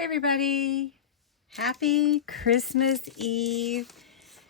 Hey everybody, happy Christmas Eve.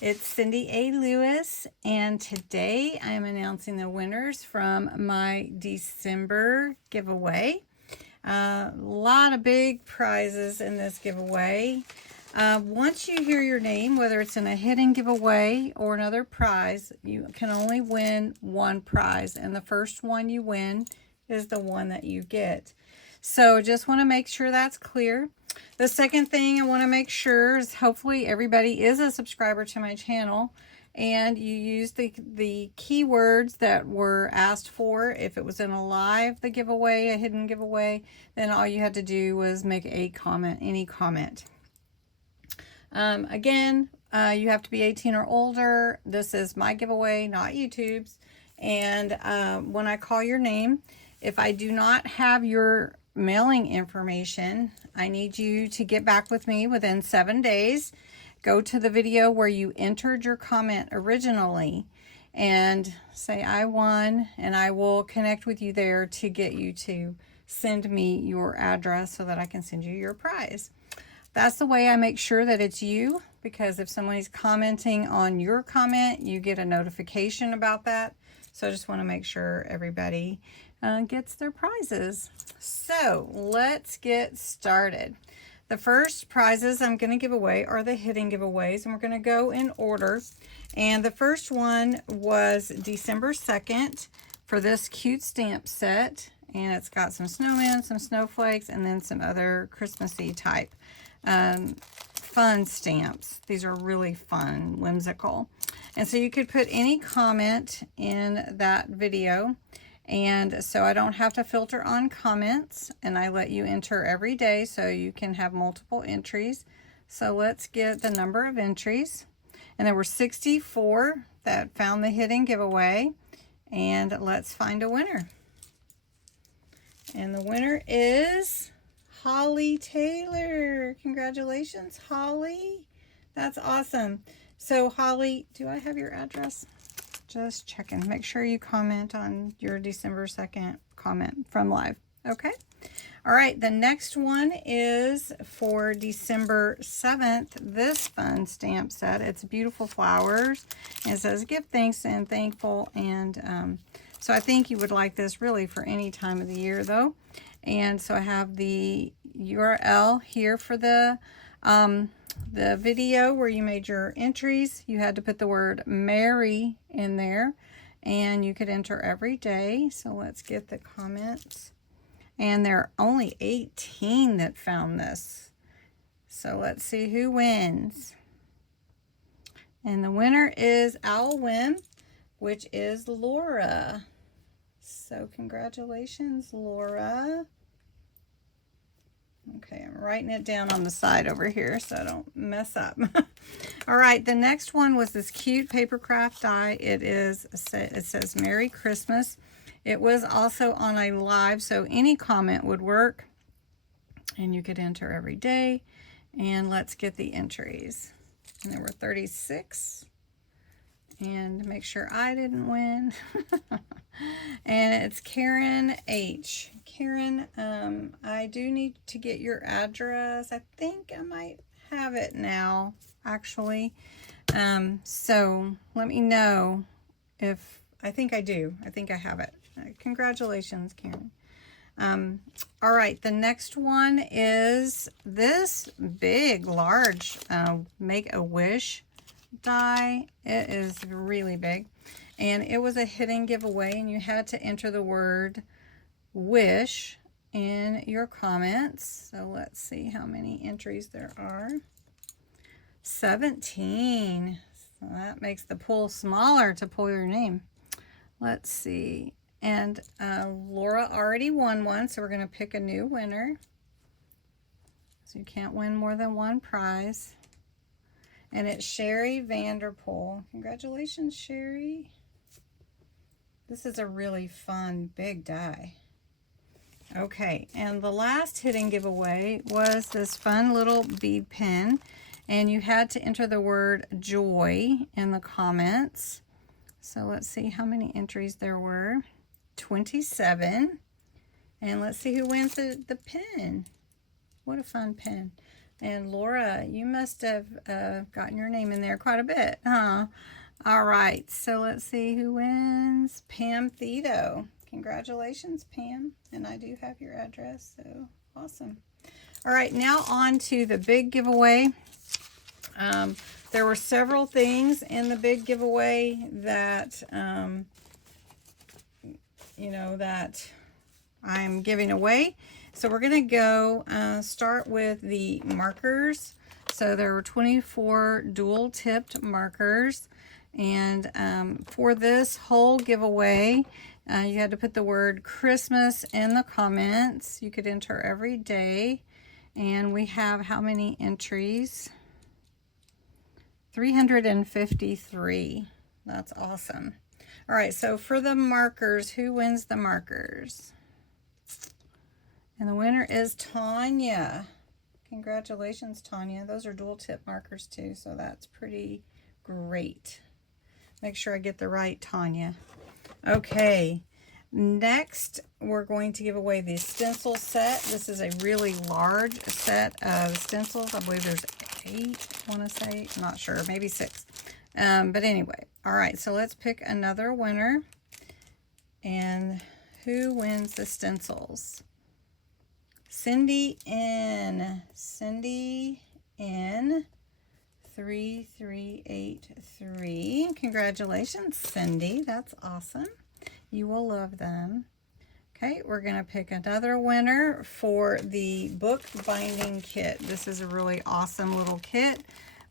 It's CindyALewis, and today I am announcing the winners from my December giveaway. A lot of big prizes in this giveaway. Once you hear your name, whether it's in a hidden giveaway or another prize, you can only win one prize, and the first one you win is the one that you get. So just want to make sure that's clear. The second thing I want to make sure is hopefully everybody is a subscriber to my channel and you use the keywords that were asked for. If it was in a live, the giveaway, a hidden giveaway, then all you had to do was make a comment, any comment. Again, you have to be 18 or older. This is my giveaway, not YouTube's. And when I call your name, if I do not have your mailing information, I need you to get back with me within 7 days. Go to the video where you entered your comment originally and say I won, and I will connect with you there to get you to send me your address so that I can send you your prize. That's the way I make sure that it's you, because if somebody's commenting on your comment, you get a notification about that. So I just want to make sure everybody gets their prizes. So let's get started. The first prizes I'm going to give away are the hidden giveaways, and we're going to go in order. And the first one was December 2nd for this cute stamp set, and it's got some snowmen, some snowflakes, and then some other Christmassy type fun stamps. These are really fun, whimsical. And so you could put any comment in that video. And so I don't have to filter on comments, and I let you enter every day so you can have multiple entries. So let's get the number of entries. And there were 64 that found the hidden giveaway. And let's find a winner. And the winner is Holly Taylor. Congratulations, Holly. That's awesome. So Holly, do I have your address? Just checking. Make sure you comment on your December 2nd comment from live. Okay. All right. The next one is for December 7th. This fun stamp set. It's beautiful flowers. And it says give thanks and thankful. And so I think you would like this really for any time of the year though. And so I have the URL here for the video where you made your entries. You had to put the word Mary in there, and you could enter every day. So let's get the comments. And there are only 18 that found this. So let's see who wins. And the winner is Owl Whim, which is Laura. So congratulations, Laura. Okay, I'm writing it down on the side over here so I don't mess up. All right, the next one was this cute paper craft die. It says Merry Christmas. It was also on a live, so any comment would work. And you could enter every day. And let's get the entries. And there were 36. And make sure I didn't win. And it's Karen H. Karen, I do need to get your address. I think I might have it now, actually. So let me know if, I think I do. I think I have it. Congratulations, Karen. All right, the next one is this big, large Make-A-Wish die. It is really big, and it was a hidden giveaway, and you had to enter the word wish in your comments. So let's see how many entries there are. 17. So that makes the pool smaller to pull your name. Let's see. And Laura already won one, so we're going to pick a new winner. So you can't win more than one prize. And it's Sherry Vanderpool. Congratulations, Sherry. This is a really fun big die. Okay, and the last hidden giveaway was this fun little bead pen, and you had to enter the word joy in the comments. So let's see how many entries there were. 27. And let's see who wins the pen. What a fun pen. And Laura, you must have gotten your name in there quite a bit, huh? All right, so let's see who wins. Pam Thito. Congratulations, Pam. And I do have your address, so awesome. All right, now on to the big giveaway. There were several things in the big giveaway that, you know, that I'm giving away. So we're going to go start with the markers. So there were 24 dual tipped markers. And for this whole giveaway, you had to put the word Christmas in the comments. You could enter every day. And we have how many entries? 353. That's awesome. All right, so for the markers, who wins the markers? And the winner is Tanya. Congratulations, Tanya. Those are dual tip markers too, so that's pretty great. Make sure I get the right Tanya. Okay, next we're going to give away the stencil set. This is a really large set of stencils. I believe there's 8, I want to say. I'm not sure, maybe 6. But anyway, all right, so let's pick another winner. And who wins the stencils? Cindy N. Cindy N. 3383. Congratulations, Cindy. That's awesome. You will love them. Okay, we're going to pick another winner for the book binding kit. This is a really awesome little kit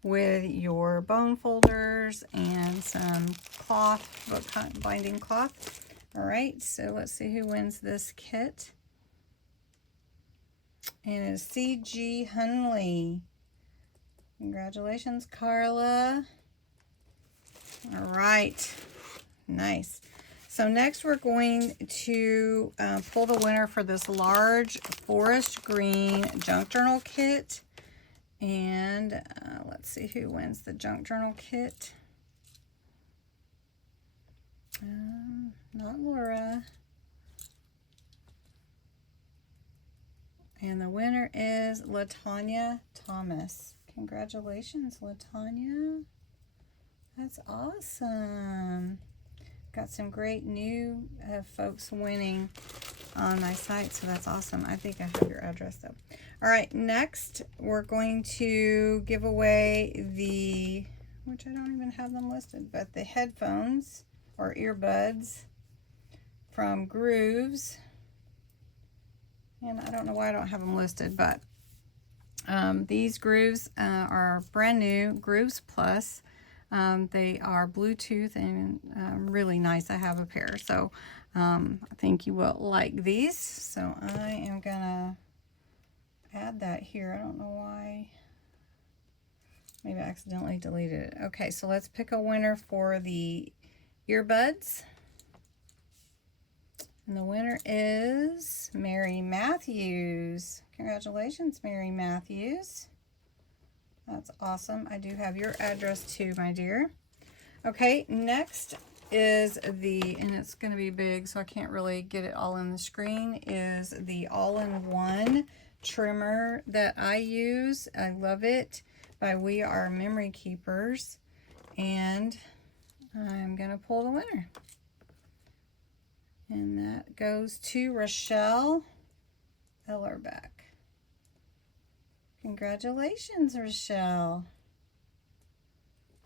with your bone folders and some cloth, book binding cloth. All right, so let's see who wins this kit. And it's C.G. Hunley. Congratulations, Carla. All right, nice. So next we're going to pull the winner for this large forest green junk journal kit. And let's see who wins the junk journal kit. Not Laura. And the winner is LaTanya Thomas. Congratulations, LaTanya. That's awesome. Got some great new folks winning on my site, so that's awesome. I think I have your address though. All right, next we're going to give away the, which I don't even have them listed, but the headphones or earbuds from Grooves. And I don't know why I don't have them listed, but these Grooves are brand new, Grooves Plus. They are Bluetooth and really nice. I have a pair, so I think you will like these. So I am gonna add that here. I don't know why. Maybe I accidentally deleted it. Okay, so let's pick a winner for the earbuds. And the winner is Mary Matthews. Congratulations, Mary Matthews. That's awesome. I do have your address too, my dear. Okay, next is the, and it's going to be big, so I can't really get it all in the screen, is the all-in-one trimmer that I use. I love it, by We Are Memory Keepers. And I'm going to pull the winner. And that goes to Rochelle Ellerbeck. Congratulations, Rochelle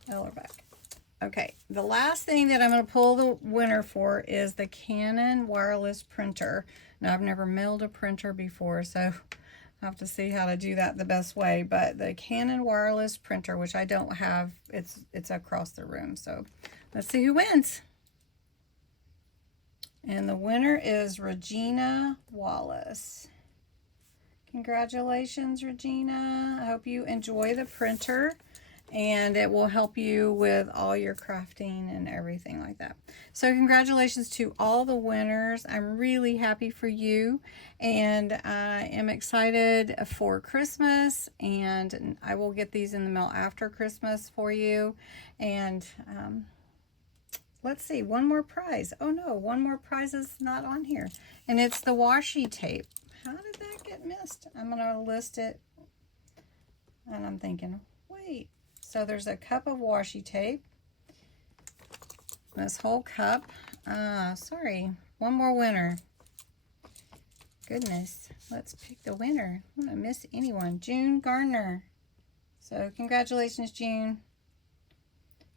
Ellerbeck. Okay, the last thing that I'm going to pull the winner for is the Canon wireless printer. Now, I've never mailed a printer before, so I have to see how to do that the best way. But the Canon wireless printer, which I don't have, it's across the room. So let's see who wins. And the winner is Regina Wallace. Congratulations, Regina. I hope you enjoy the printer, and it will help you with all your crafting and everything like that. So congratulations to all the winners. I'm really happy for you, and I am excited for Christmas, and I will get these in the mail after Christmas for you. And let's see, one more prize. Oh no, one more prize is not on here. And it's the washi tape. how did that get missed? I'm going to list it. And I'm thinking, wait. So there's a cup of washi tape. This whole cup. Sorry. One more winner. Goodness. Let's pick the winner. I don't want to miss anyone. June Garner. So congratulations, June.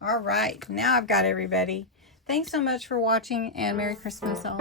All right. Now I've got everybody. Thanks so much for watching, and Merry Christmas all.